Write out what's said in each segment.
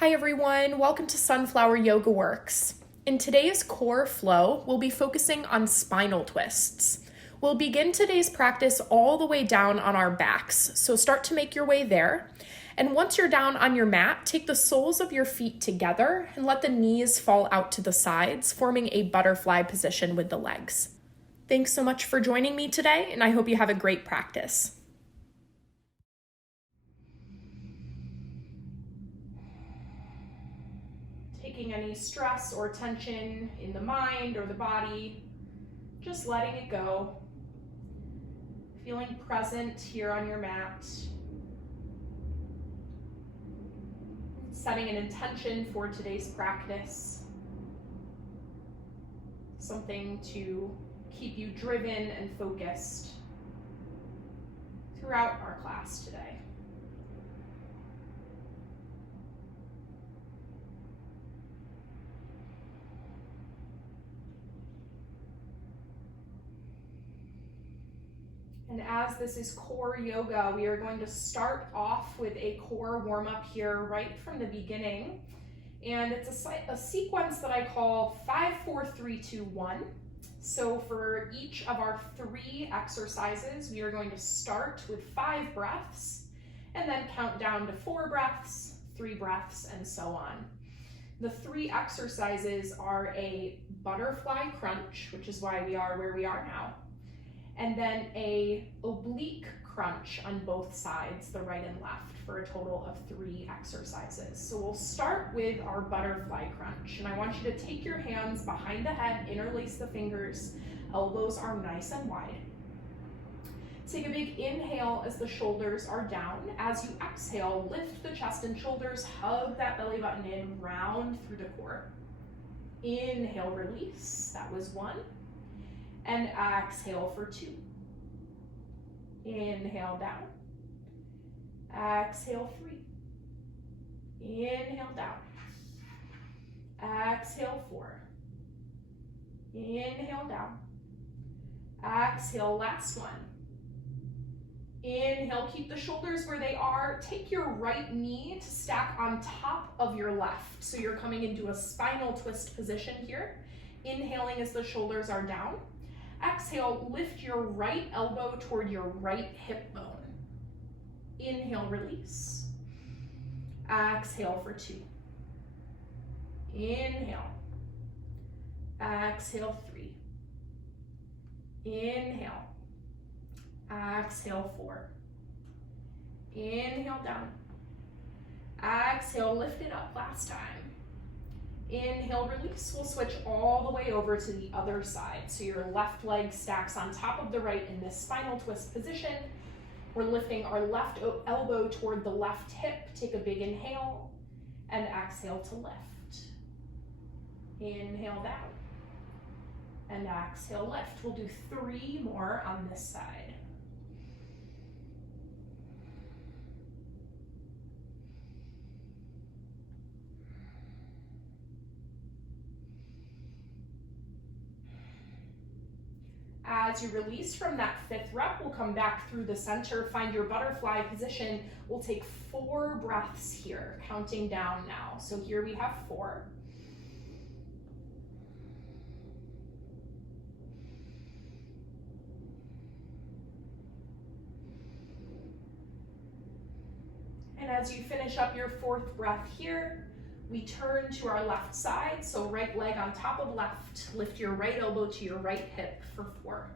Hi everyone, welcome to Sunflower Yoga Works. In today's core flow, we'll be focusing on spinal twists. We'll begin today's practice all the way down on our backs, so start to make your way there. And once you're down on your mat, take the soles of your feet together and let the knees fall out to the sides, forming a butterfly position with the legs. Thanks so much for joining me today, and I hope you have a great practice. Taking any stress or tension in the mind or the body, just letting it go. Feeling present here on your mat. Setting an intention for today's practice. Something to keep you driven and focused throughout our class today. And as this is core yoga, we are going to start off with a core warm-up here right from the beginning. And it's a sequence that I call 5, 4, 3, 2, 1. So for each of our 3 exercises, we are going to start with 5 breaths and then count down to 4 breaths, 3 breaths, and so on. The 3 exercises are a butterfly crunch, which is why we are where we are now, and then a oblique crunch on both sides, the right and left, for a total of 3 exercises. So we'll start with our butterfly crunch, and I want you to take your hands behind the head, interlace the fingers, elbows are nice and wide. Take a big inhale as the shoulders are down. As you exhale, lift the chest and shoulders, hug that belly button in, round through the core. Inhale, release, that was 1. And exhale for 2. Inhale down. Exhale 3. Inhale down. Exhale 4. Inhale down. Exhale, last one. Inhale, keep the shoulders where they are. Take your right knee to stack on top of your left. So you're coming into a spinal twist position here. Inhaling as the shoulders are down. Exhale, lift your right elbow toward your right hip bone. Inhale, release. Exhale for 2. Inhale. Exhale, 3. Inhale. Exhale, 4. Inhale down. Exhale, lift it up last time. Inhale, release. We'll switch all the way over to the other side. So your left leg stacks on top of the right in this spinal twist position. We're lifting our left elbow toward the left hip. Take a big inhale and exhale to lift. Inhale down and exhale, lift. We'll do 3 more on this side. As you release from that 5th rep, we'll come back through the center, find your butterfly position. We'll take 4 breaths here, counting down now. So here we have 4. And as you finish up your 4th breath here, we turn to our left side, so right leg on top of left. Lift your right elbow to your right hip for 4.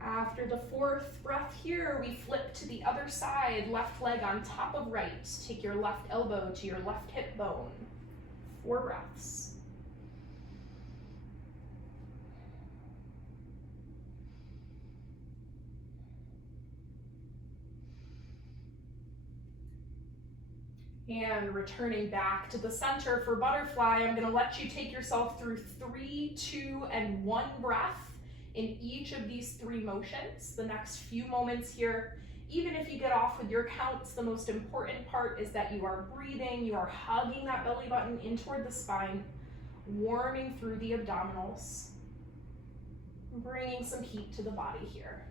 After the 4th breath here, we flip to the other side, left leg on top of right. Take your left elbow to your left hip bone. 4 breaths. And returning back to the center for butterfly, I'm going to let you take yourself through 3, 2, and 1 breath in each of these 3 motions. The next few moments here, even if you get off with your counts, the most important part is that you are breathing, you are hugging that belly button in toward the spine, warming through the abdominals. Bringing some heat to the body here.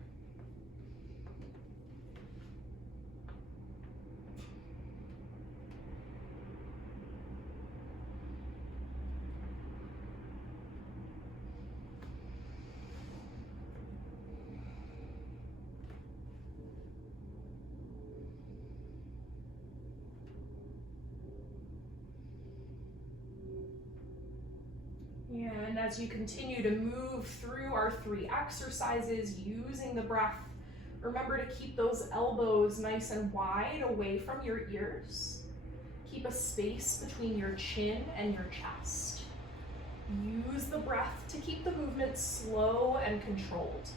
And as you continue to move through our 3 exercises using the breath, remember to keep those elbows nice and wide away from your ears. Keep a space between your chin and your chest. Use the breath to keep the movement slow and controlled.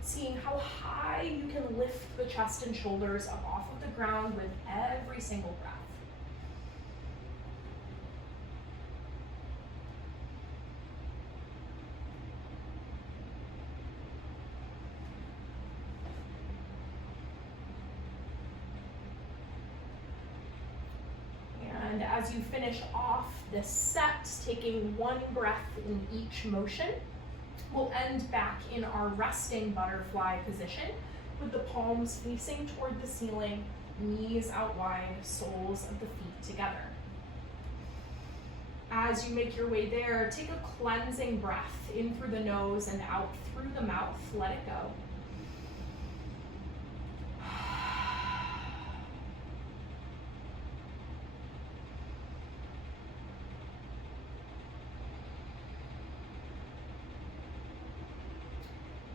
Seeing how high you can lift the chest and shoulders up off of the ground with every single breath. And as you finish off this set, taking 1 breath in each motion, we'll end back in our resting butterfly position with the palms facing toward the ceiling, knees out wide, soles of the feet together. As you make your way there, take a cleansing breath in through the nose and out through the mouth. Let it go.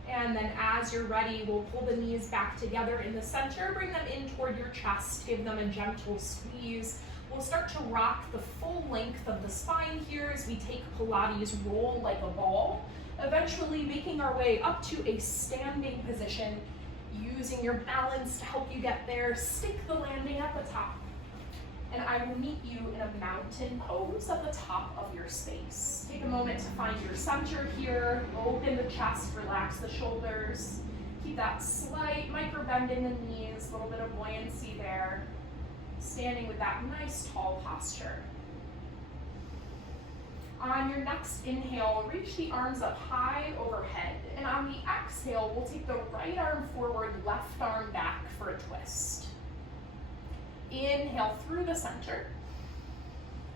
And then as you're ready, we'll pull the knees back together in the center, bring them in toward your chest, give them a gentle squeeze. We'll start to rock the full length of the spine here as we take Pilates roll like a ball, eventually making our way up to a standing position, using your balance to help you get there. Stick the landing at the top. And I will meet you in a mountain pose at the top of your space. Take a moment to find your center here. Open the chest, relax the shoulders. Keep that slight micro bend in the knees, a little bit of buoyancy there. Standing with that nice tall posture. On your next inhale, reach the arms up high overhead. And on the exhale, we'll take the right arm forward, left arm back for a twist. Inhale through the center,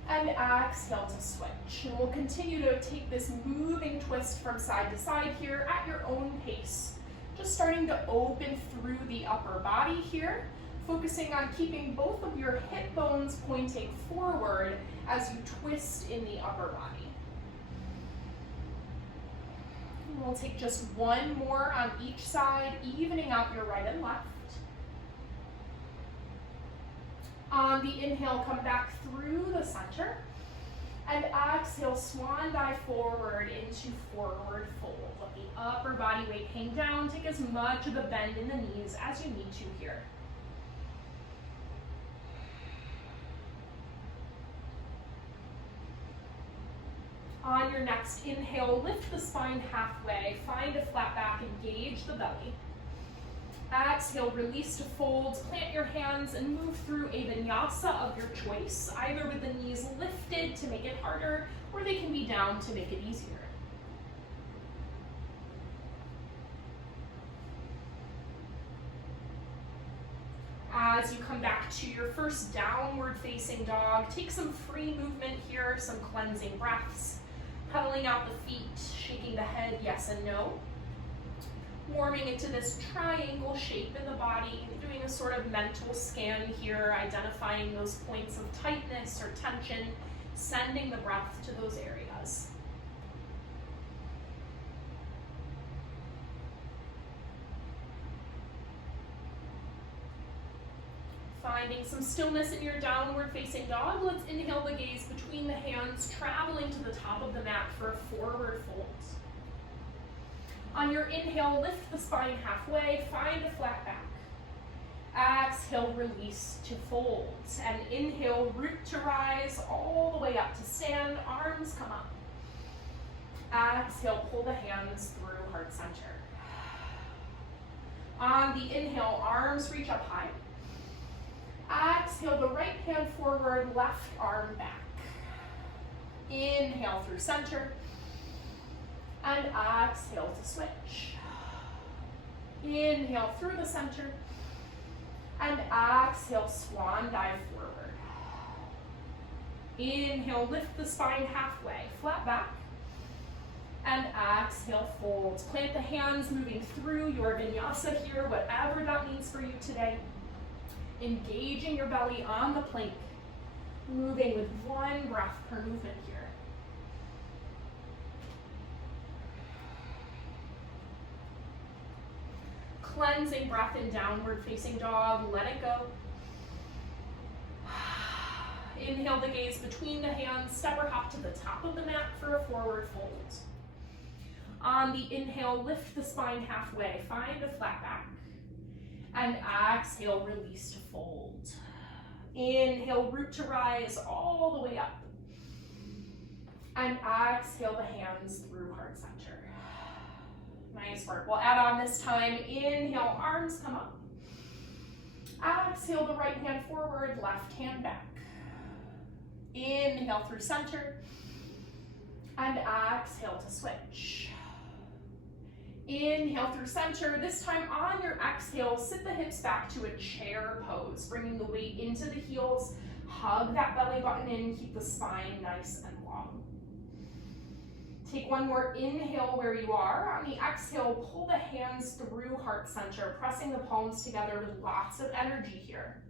and exhale to switch. And we'll continue to take this moving twist from side to side here at your own pace. Just starting to open through the upper body here, focusing on keeping both of your hip bones pointing forward as you twist in the upper body. And we'll take just 1 more on each side, evening out your right and left. On the inhale, come back through the center, and exhale, swan dive forward into forward fold. Let the upper body weight hang down. Take as much of the bend in the knees as you need to here. On your next inhale, lift the spine halfway, find a flat back, engage the belly. Exhale, release to fold, plant your hands and move through a vinyasa of your choice, either with the knees lifted to make it harder, or they can be down to make it easier. As you come back to your first downward facing dog, take some free movement here, some cleansing breaths, pedaling out the feet, shaking the head yes and no. Warming into this triangle shape in the body, doing a sort of mental scan here, identifying those points of tightness or tension, sending the breath to those areas. Finding some stillness in your downward facing dog, let's inhale the gaze between the hands, traveling to the top of the mat for a forward fold. On your inhale, lift the spine halfway, find a flat back. Exhale, release to fold. And inhale, root to rise all the way up to stand, arms come up. Exhale, pull the hands through heart center. On the inhale, arms reach up high. Exhale, the right hand forward, left arm back. Inhale through center. And exhale to switch. Inhale through the center. And exhale, swan dive forward. Inhale, lift the spine halfway, flat back. And exhale, fold. Plant the hands, moving through your vinyasa here, whatever that means for you today. Engaging your belly on the plank. Moving with one breath per movement here. Cleansing breath in downward facing dog, let it go. Inhale the gaze between the hands, step or hop to the top of the mat for a forward fold. On the inhale, lift the spine halfway, find a flat back. And exhale, release to fold. Inhale, root to rise all the way up. And exhale the hands through heart center. Nice work. We'll add on this time. Inhale, arms come up. Exhale the right hand forward, left hand back. Inhale through center. And exhale to switch. Inhale through center. This time on your exhale, sit the hips back to a chair pose, bringing the weight into the heels. Hug that belly button in, keep the spine nice and long. Take one more inhale where you are. On the exhale, pull the hands through heart center, pressing the palms together with lots of energy here.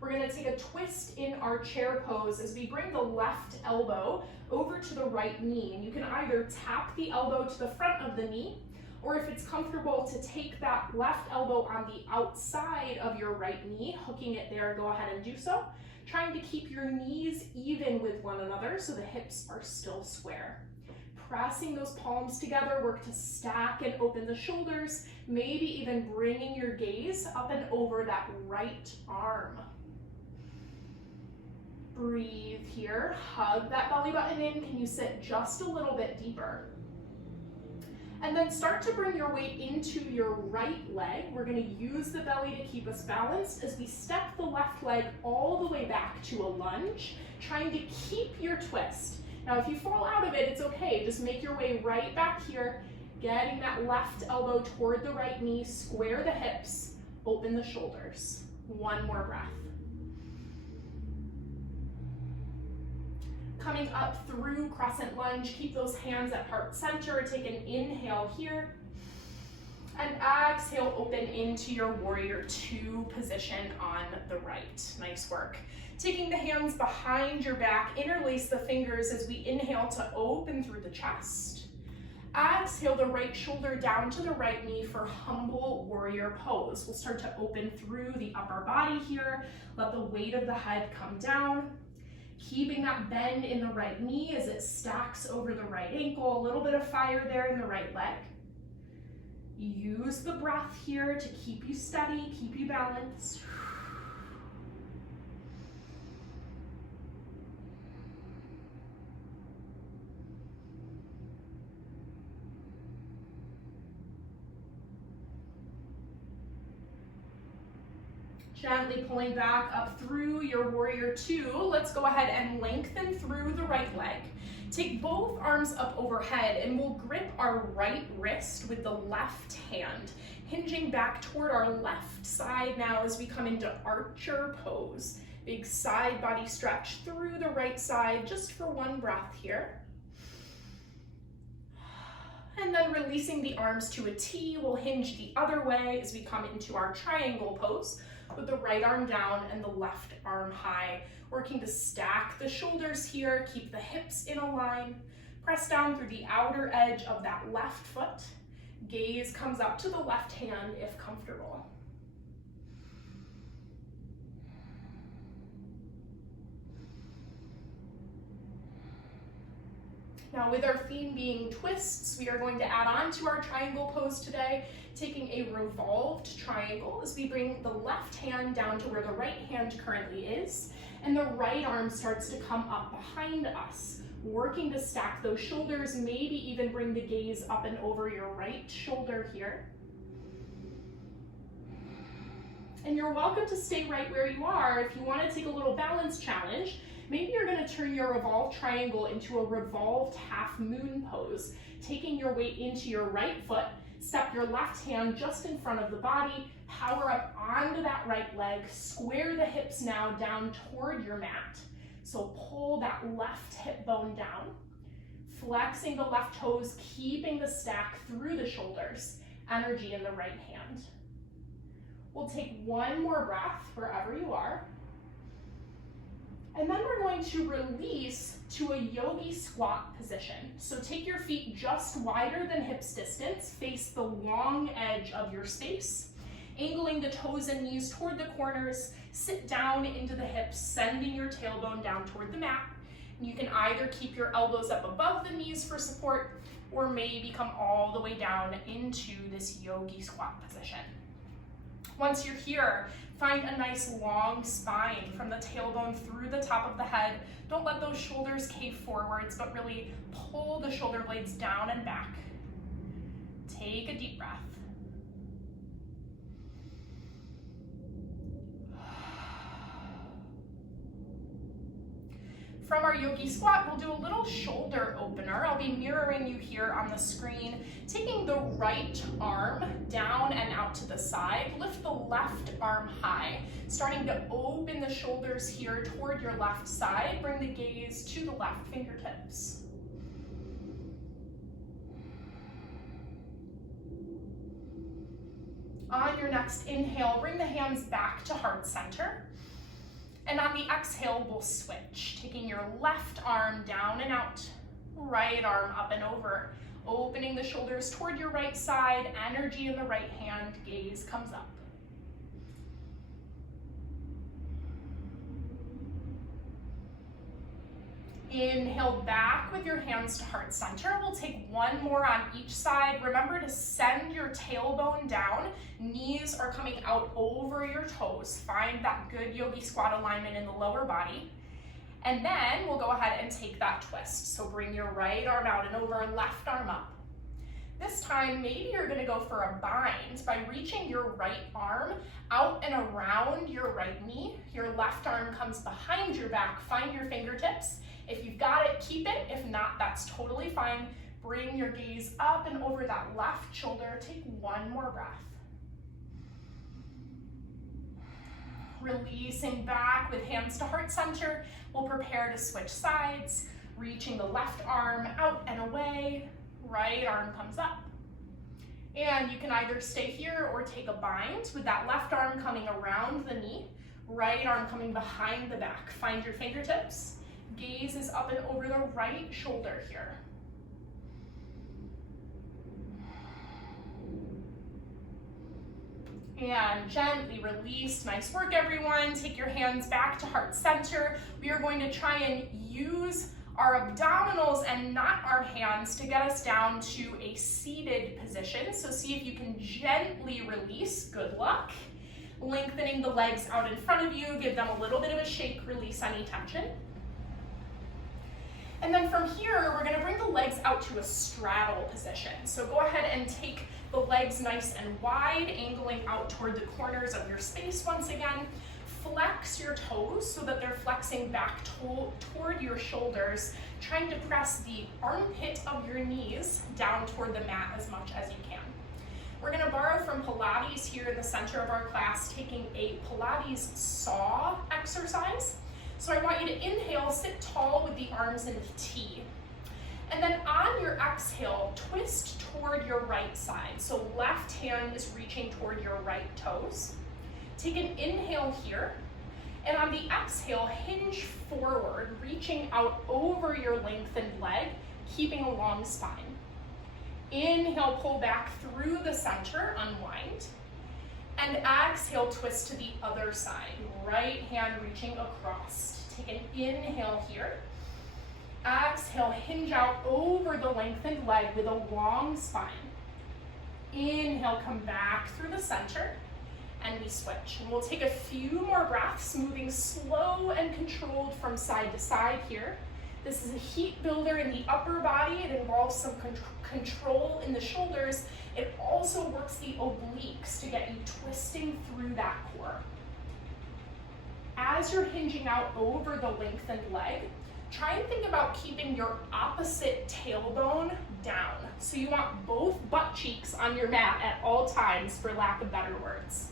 We're going to take a twist in our chair pose as we bring the left elbow over to the right knee. And you can either tap the elbow to the front of the knee, or if it's comfortable to take that left elbow on the outside of your right knee, hooking it there, go ahead and do so. Trying to keep your knees even with one another so the hips are still square. Pressing those palms together, work to stack and open the shoulders, maybe even bringing your gaze up and over that right arm. Breathe here, hug that belly button in. Can you sit just a little bit deeper? And then start to bring your weight into your right leg. We're going to use the belly to keep us balanced as we step the left leg all the way back to a lunge, trying to keep your twist. Now, if you fall out of it, it's okay. Just make your way right back here, getting that left elbow toward the right knee, square the hips, open the shoulders. One more breath. Coming up through crescent lunge, keep those hands at heart center. Take an inhale here. And exhale, open into your warrior two position on the right. Nice work. Taking the hands behind your back, interlace the fingers as we inhale to open through the chest. Exhale the right shoulder down to the right knee for humble warrior pose. We'll start to open through the upper body here. Let the weight of the head come down. Keeping that bend in the right knee as it stacks over the right ankle. A little bit of fire there in the right leg. Use the breath here to keep you steady, keep you balanced. Gently pulling back up through your warrior two. Let's go ahead and lengthen through the right leg. Take both arms up overhead and we'll grip our right wrist with the left hand, hinging back toward our left side now as we come into archer pose. Big side body stretch through the right side just for one breath here. And then releasing the arms to a T, we'll hinge the other way as we come into our triangle pose with the right arm down and the left arm high. Working to stack the shoulders here, keep the hips in a line. Press down through the outer edge of that left foot. Gaze comes up to the left hand if comfortable. Now with our theme being twists, we are going to add on to our triangle pose today, taking a revolved triangle as we bring the left hand down to where the right hand currently is, and the right arm starts to come up behind us, working to stack those shoulders, maybe even bring the gaze up and over your right shoulder here. And you're welcome to stay right where you are. If you want to take a little balance challenge, Maybe you're gonna turn your revolved triangle into a revolved half moon pose, taking your weight into your right foot, step your left hand just in front of the body, power up onto that right leg, square the hips now down toward your mat. So pull that left hip bone down, flexing the left toes, keeping the stack through the shoulders, energy in the right hand. We'll take one more breath wherever you are. And then we're going to release to a yogi squat position. So take your feet just wider than hips distance, face the long edge of your space, angling the toes and knees toward the corners, sit down into the hips, sending your tailbone down toward the mat. You can either keep your elbows up above the knees for support, or maybe come all the way down into this yogi squat position. Once you're here, find a nice long spine from the tailbone through the top of the head. Don't let those shoulders cave forwards, but really pull the shoulder blades down and back. Take a deep breath. From our yogi squat, we'll do a little shoulder opener. I'll be mirroring you here on the screen, taking the right arm down and out to the side. Lift the left arm high, starting to open the shoulders here toward your left side. Bring the gaze to the left fingertips. On your next inhale, bring the hands back to heart center. And on the exhale, we'll switch, taking your left arm down and out, right arm up and over, opening the shoulders toward your right side, energy in the right hand, gaze comes up. Inhale back with your hands to heart center. We'll take one more on each side. Remember to send your tailbone down. Knees are coming out over your toes. Find that good yogi squat alignment in the lower body. And then we'll go ahead and take that twist. So bring your right arm out and over, left arm up. This time, maybe you're gonna go for a bind by reaching your right arm out and around your right knee. Your left arm comes behind your back. Find your fingertips. If you've got it, keep it. If not, that's totally fine. Bring your gaze up and over that left shoulder. Take one more breath. Releasing back with hands to heart center. We'll prepare to switch sides, reaching the left arm out and away. Right arm comes up. And you can either stay here or take a bind with that left arm coming around the knee, right arm coming behind the back. Find your fingertips. Gaze is up and over the right shoulder here. And gently release. Nice work, everyone. Take your hands back to heart center. We are going to try and use our abdominals and not our hands to get us down to a seated position. So see if you can gently release. Good luck. Lengthening the legs out in front of you. Give them a little bit of a shake. Release any tension. And then from here, we're gonna bring the legs out to a straddle position. So go ahead and take the legs nice and wide, angling out toward the corners of your space once again. Flex your toes so that they're flexing back toward your shoulders, trying to press the armpit of your knees down toward the mat as much as you can. We're gonna borrow from Pilates here in the center of our class, taking a Pilates saw exercise. So I want you to inhale, sit tall with the arms in a T. And then on your exhale, twist toward your right side. So left hand is reaching toward your right toes. Take an inhale here. And on the exhale, hinge forward, reaching out over your lengthened leg, keeping a long spine. Inhale, pull back through the center, unwind. And exhale, twist to the other side. Right hand reaching across. Take an inhale here. Exhale, hinge out over the lengthened leg with a long spine. Inhale, come back through the center, and we switch. And we'll take a few more breaths, moving slow and controlled from side to side here. This is a heat builder in the upper body. It involves some control in the shoulders. It also works the obliques to get you twisting through that core. As you're hinging out over the lengthened leg, try and think about keeping your opposite tailbone down. So you want both butt cheeks on your mat at all times, for lack of better words.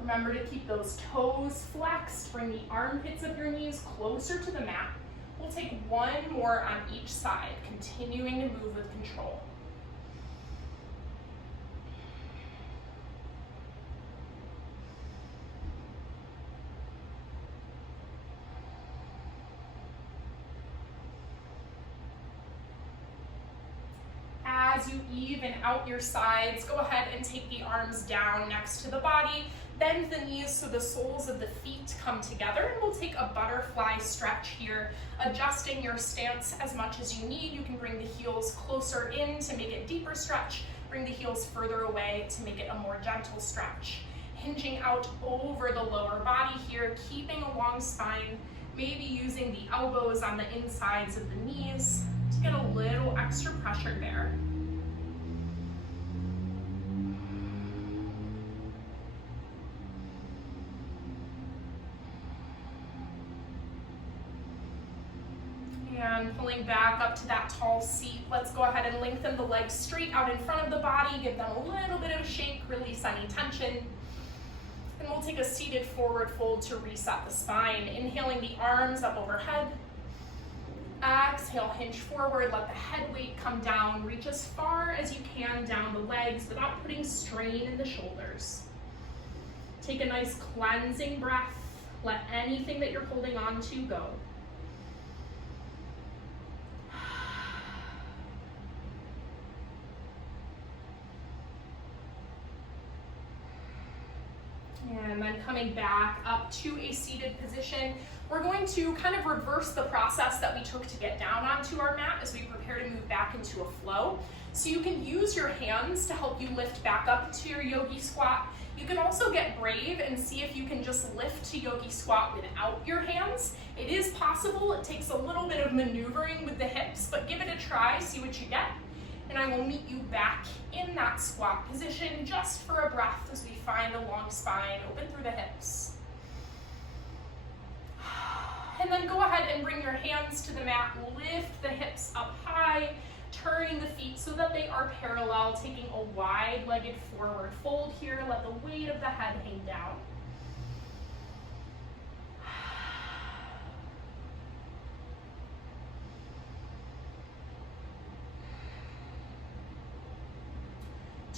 Remember to keep those toes flexed. Bring the armpits of your knees closer to the mat. We'll take one more on each side, continuing to move with control. As you even out your sides, go ahead and take the arms down next to the body. Bend the knees so the soles of the feet come together, and we'll take a butterfly stretch here, adjusting your stance as much as you need. You can bring the heels closer in to make it deeper stretch, bring the heels further away to make it a more gentle stretch. Hinging out over the lower body here, keeping a long spine, maybe using the elbows on the insides of the knees to get a little extra pressure there. And pulling back up to that tall seat, let's go ahead and lengthen the legs straight out in front of the body, give them a little bit of a shake, release any tension. And we'll take a seated forward fold to reset the spine, inhaling the arms up overhead. Exhale, hinge forward, let the head weight come down, reach as far as you can down the legs without putting strain in the shoulders. Take a nice cleansing breath, let anything that you're holding on to go. And then coming back up to a seated position, we're going to kind of reverse the process that we took to get down onto our mat as we prepare to move back into a flow. So you can use your hands to help you lift back up into your yogi squat. You can also get brave and see if you can just lift to yogi squat without your hands. It is possible. It takes a little bit of maneuvering with the hips, but give it a try, see what you get. And I will meet you back in that squat position just for a breath as we find the long spine, open through the hips. And then go ahead and bring your hands to the mat, lift the hips up high, turning the feet so that they are parallel, taking a wide-legged forward fold here. Let the weight of the head hang down.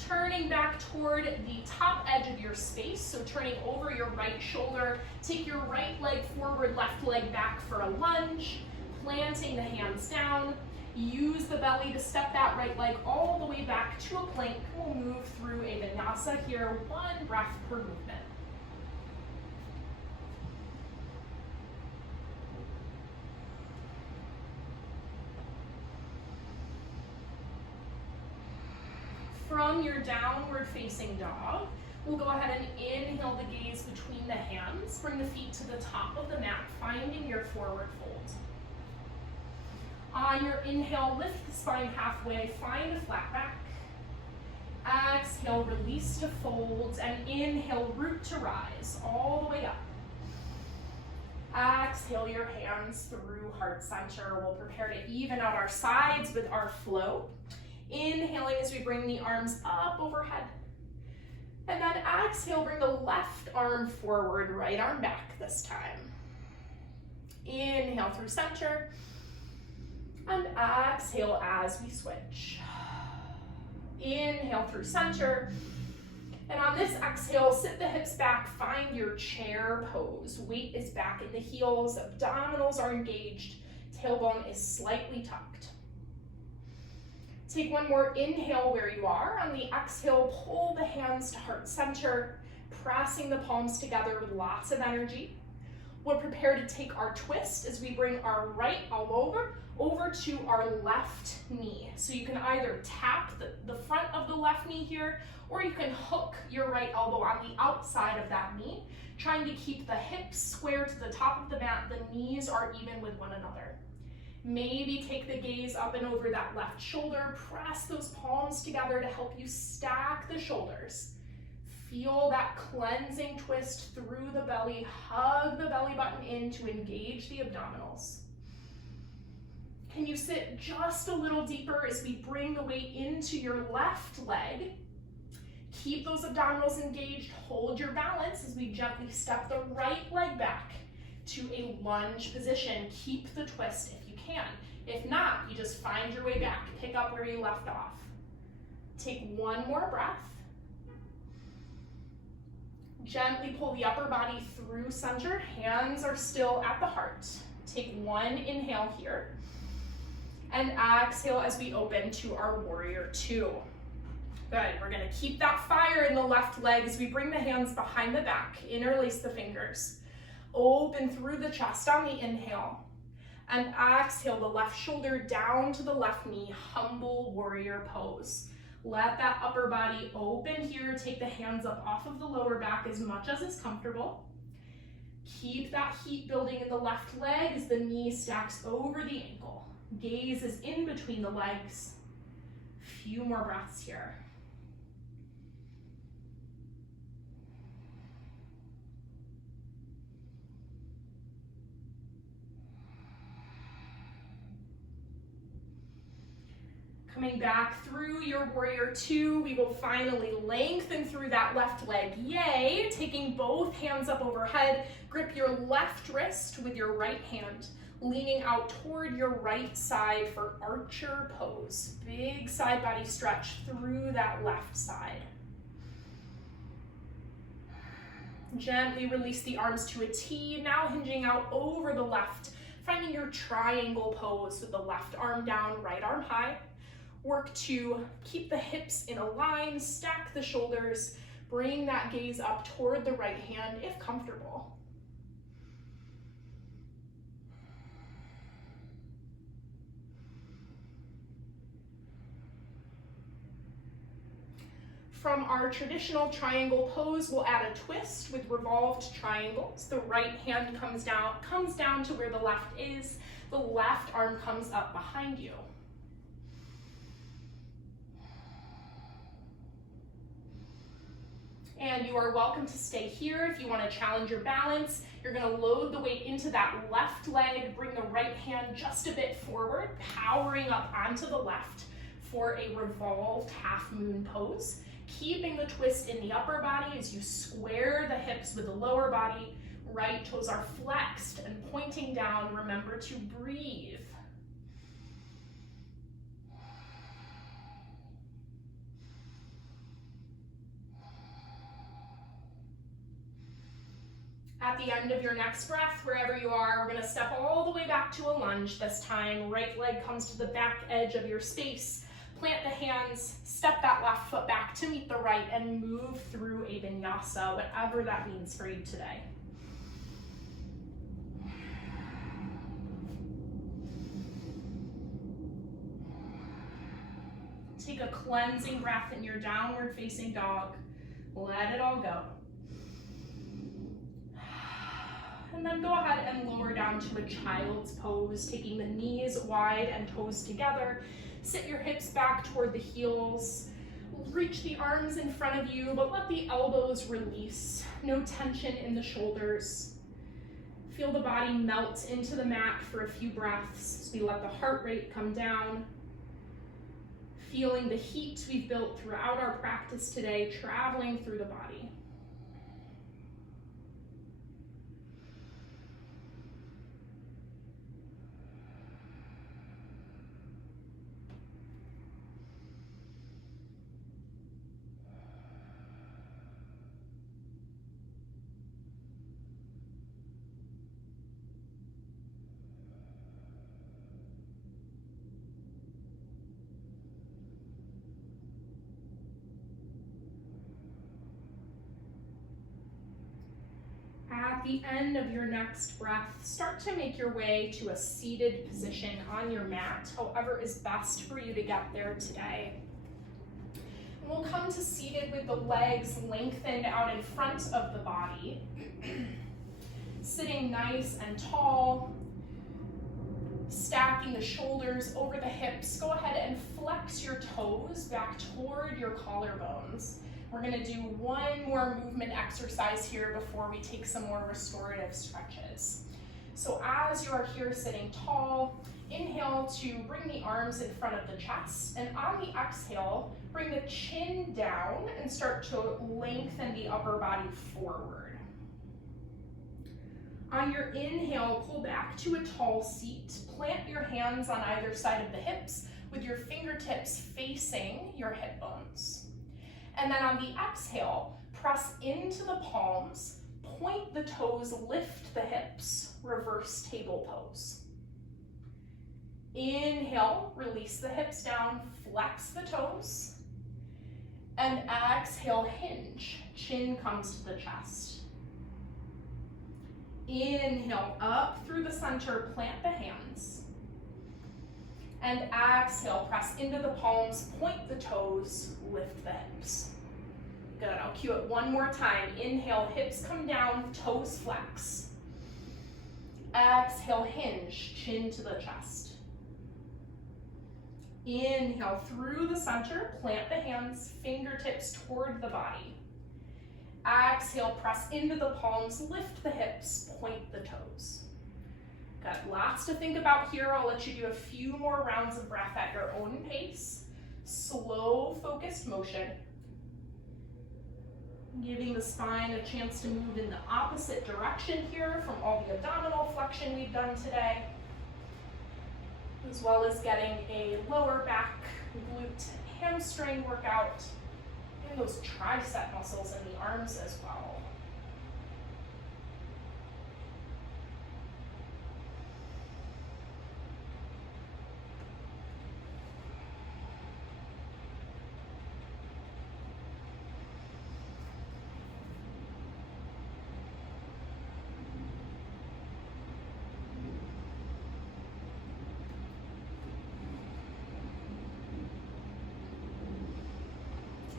Turning back toward the top edge of your space, so turning over your right shoulder, take your right leg forward, left leg back for a lunge, planting the hands down. Use the belly to step that right leg all the way back to a plank. We'll move through a vinyasa here, one breath per movement. From your downward facing dog, we'll go ahead and inhale the gaze between the hands. Bring the feet to the top of the mat, finding your forward fold. On your inhale, lift the spine halfway, find a flat back. Exhale, release to fold, and inhale, root to rise, all the way up. Exhale your hands through heart center. We'll prepare to even out our sides with our flow. Inhaling as we bring the arms up overhead. And then exhale, bring the left arm forward, right arm back this time. Inhale through center. And exhale as we switch. Inhale through center. And on this exhale, sit the hips back, find your chair pose. Weight is back in the heels, abdominals are engaged, tailbone is slightly tucked. Take one more inhale where you are. On the exhale, pull the hands to heart center, pressing the palms together with lots of energy. We'll prepare to take our twist as we bring our right elbow over to our left knee. So you can either tap the front of the left knee here, or you can hook your right elbow on the outside of that knee, trying to keep the hips square to the top of the mat. The knees are even with one another. Maybe take the gaze up and over that left shoulder. Press those palms together to help you stack the shoulders. Feel that cleansing twist through the belly. Hug the belly button in to engage the abdominals. Can you sit just a little deeper as we bring the weight into your left leg? Keep those abdominals engaged. Hold your balance as we gently step the right leg back to a lunge position. Keep the twist if you can. If not, you just find your way back. Pick up where you left off. Take one more breath. Gently pull the upper body through center. Hands are still at the heart. Take one inhale here. And exhale as we open to our warrior two. Good, we're gonna keep that fire in the left leg as we bring the hands behind the back, interlace the fingers. Open through the chest on the inhale. And exhale the left shoulder down to the left knee, humble warrior pose. Let that upper body open here. Take the hands up off of the lower back as much as is comfortable. Keep that heat building in the left leg as the knee stacks over the ankle. Gaze is in between the legs. Few more breaths here. Coming back through your warrior two, we will finally lengthen through that left leg. Yay! Taking both hands up overhead, grip your left wrist with your right hand, leaning out toward your right side for archer pose. Big side body stretch through that left side. Gently release the arms to a T, now hinging out over the left, finding your triangle pose with the left arm down, right arm high. Work to keep the hips in a line, stack the shoulders, bring that gaze up toward the right hand if comfortable. From our traditional triangle pose, we'll add a twist with revolved triangles. The right hand comes down to where the left is. The left arm comes up behind you. And you are welcome to stay here if you want to challenge your balance. You're going to load the weight into that left leg, bring the right hand just a bit forward, powering up onto the left for a revolved half moon pose. Keeping the twist in the upper body as you square the hips with the lower body. Right toes are flexed and pointing down. Remember to breathe. At the end of your next breath, wherever you are, we're going to step all the way back to a lunge this time. Right leg comes to the back edge of your space. Plant the hands, step that left foot back to meet the right, and move through a vinyasa, whatever that means for you today. Take a cleansing breath in your downward facing dog. Let it all go. And then go ahead and lower down to a child's pose, taking the knees wide and toes together. Sit your hips back toward the heels. Reach the arms in front of you, but let the elbows release. No tension in the shoulders. Feel the body melt into the mat for a few breaths as we let the heart rate come down. Feeling the heat we've built throughout our practice today, traveling through the body. At the end of your next breath, start to make your way to a seated position on your mat, however is best for you to get there today. And we'll come to seated with the legs lengthened out in front of the body. Sitting nice and tall. Stacking the shoulders over the hips, go ahead and flex your toes back toward your collarbones. We're gonna do one more movement exercise here before we take some more restorative stretches. So as you are here sitting tall, inhale to bring the arms in front of the chest, and on the exhale, bring the chin down and start to lengthen the upper body forward. On your inhale, pull back to a tall seat. Plant your hands on either side of the hips with your fingertips facing your hip bones. And then on the exhale, press into the palms, point the toes, lift the hips, reverse table pose. Inhale, release the hips down, flex the toes. And exhale, hinge, chin comes to the chest. Inhale, up through the center, plant the hands. And exhale, press into the palms, point the toes, lift the hips. Good, I'll cue it one more time. Inhale, hips come down, toes flex. Exhale, hinge, chin to the chest. Inhale, through the center, plant the hands, fingertips toward the body. Exhale, press into the palms, lift the hips, point the toes. Got lots to think about here. I'll let you do a few more rounds of breath at your own pace. Slow, focused motion. Giving the spine a chance to move in the opposite direction here from all the abdominal flexion we've done today, as well as getting a lower back, glute, hamstring workout, and those tricep muscles in the arms as well.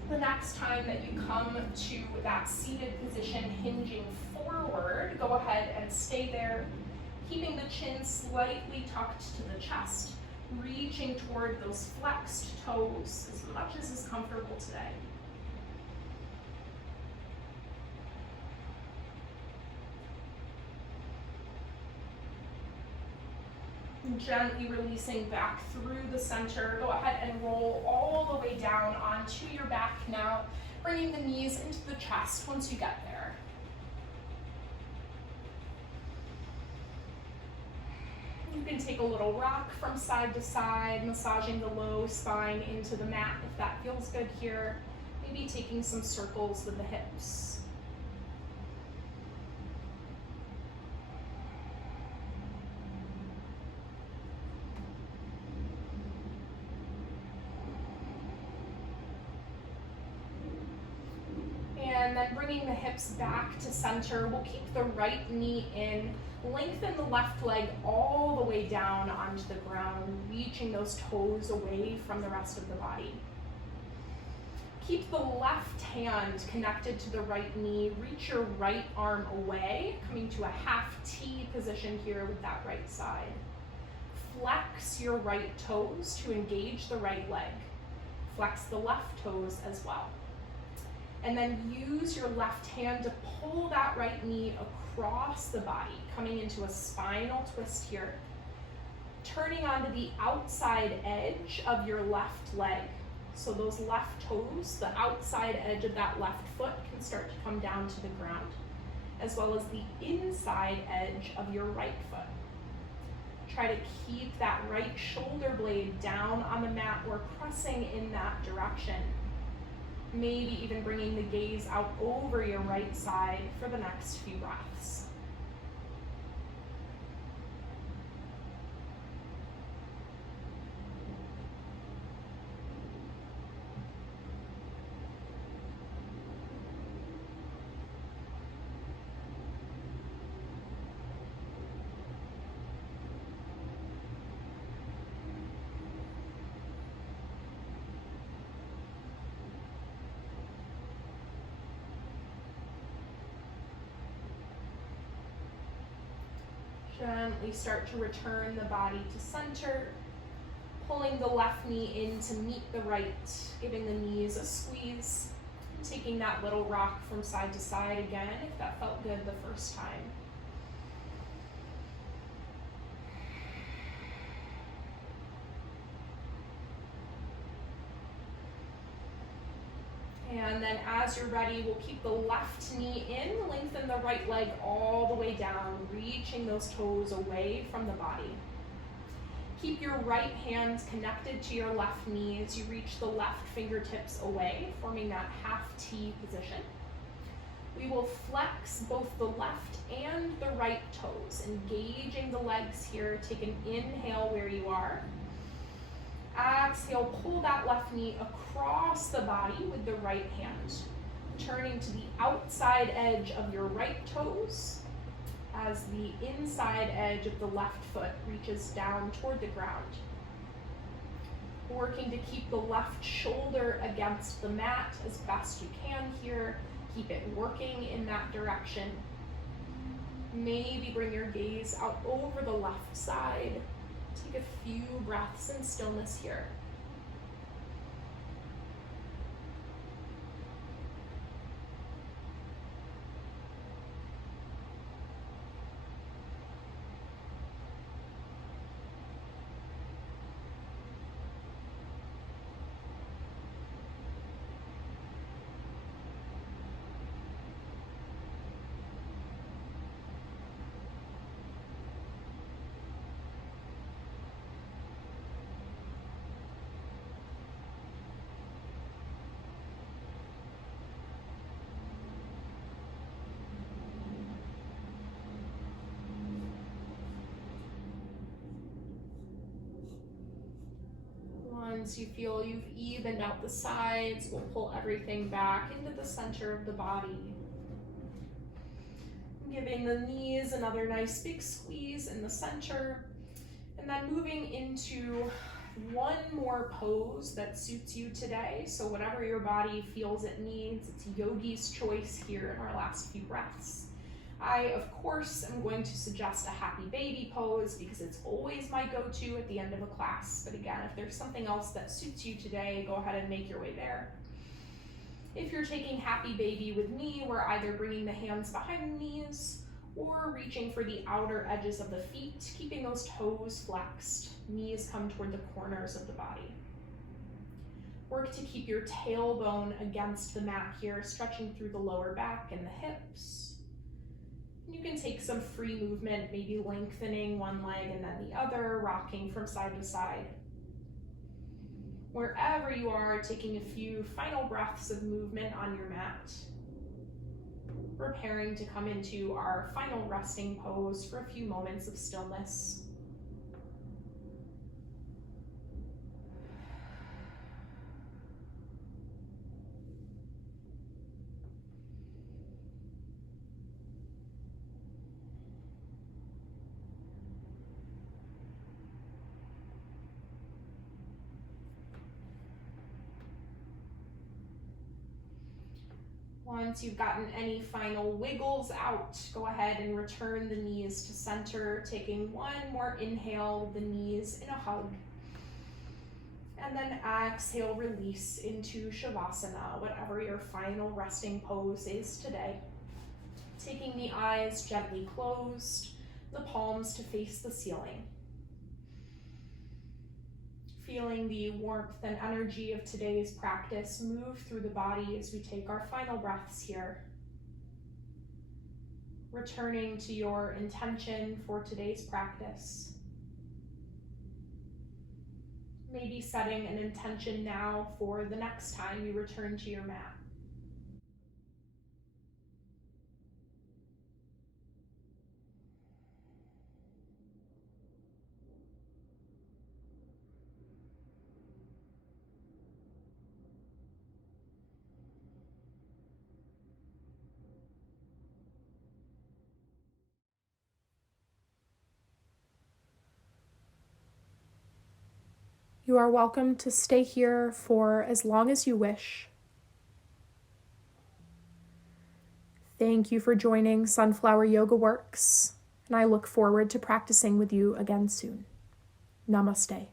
The next time that you come to that seated position, hinging forward, go ahead and stay there, keeping the chin slightly tucked to the chest, reaching toward those flexed toes as much as is comfortable today. Gently releasing back through the center. Go ahead and roll all the way down onto your back now, bringing the knees into the chest once you get there. You can take a little rock from side to side, massaging the low spine into the mat if that feels good here. Maybe taking some circles with the hips. And then bringing the hips back to center, we'll keep the right knee in, lengthen the left leg all the way down onto the ground, reaching those toes away from the rest of the body. Keep the left hand connected to the right knee, reach your right arm away, coming to a half T position here with that right side. Flex your right toes to engage the right leg. Flex the left toes as well. And then use your left hand to pull that right knee across the body, coming into a spinal twist here. Turning onto the outside edge of your left leg. So those left toes, the outside edge of that left foot can start to come down to the ground, as well as the inside edge of your right foot. Try to keep that right shoulder blade down on the mat or pressing in that direction. Maybe even bringing the gaze out over your right side for the next few breaths. Gently start to return the body to center, pulling the left knee in to meet the right, giving the knees a squeeze, taking that little rock from side to side again if that felt good the first time. And then as you're ready, we'll keep the left knee in, lengthen the right leg all the way down, reaching those toes away from the body. Keep your right hand connected to your left knee as you reach the left fingertips away, forming that half T position. We will flex both the left and the right toes, engaging the legs here. Take an inhale where you are. Exhale, pull that left knee across the body with the right hand, turning to the outside edge of your right toes as the inside edge of the left foot reaches down toward the ground. Working to keep the left shoulder against the mat as best you can here. Keep it working in that direction. Maybe bring your gaze out over the left side. Take a few breaths in stillness here. Once you feel you've evened out the sides, we'll pull everything back into the center of the body. Giving the knees another nice big squeeze in the center, and then moving into one more pose that suits you today. So whatever your body feels it needs, it's yogi's choice here in our last few breaths. I, of course, am going to suggest a happy baby pose because it's always my go-to at the end of a class. But again, if there's something else that suits you today, go ahead and make your way there. If you're taking happy baby with me, we're either bringing the hands behind the knees or reaching for the outer edges of the feet, keeping those toes flexed. Knees come toward the corners of the body. Work to keep your tailbone against the mat here, stretching through the lower back and the hips. You can take some free movement, maybe lengthening one leg and then the other, rocking from side to side. Wherever you are, taking a few final breaths of movement on your mat. Preparing to come into our final resting pose for a few moments of stillness. Once you've gotten any final wiggles out, go ahead and return the knees to center, taking one more inhale with the knees in a hug. And then exhale, release into Shavasana, whatever your final resting pose is today. Taking the eyes gently closed, the palms to face the ceiling. Feeling the warmth and energy of today's practice move through the body as we take our final breaths here. Returning to your intention for today's practice. Maybe setting an intention now for the next time you return to your mat. You are welcome to stay here for as long as you wish. Thank you for joining Sunflower Yoga Works. and I look forward to practicing with you again soon. Namaste.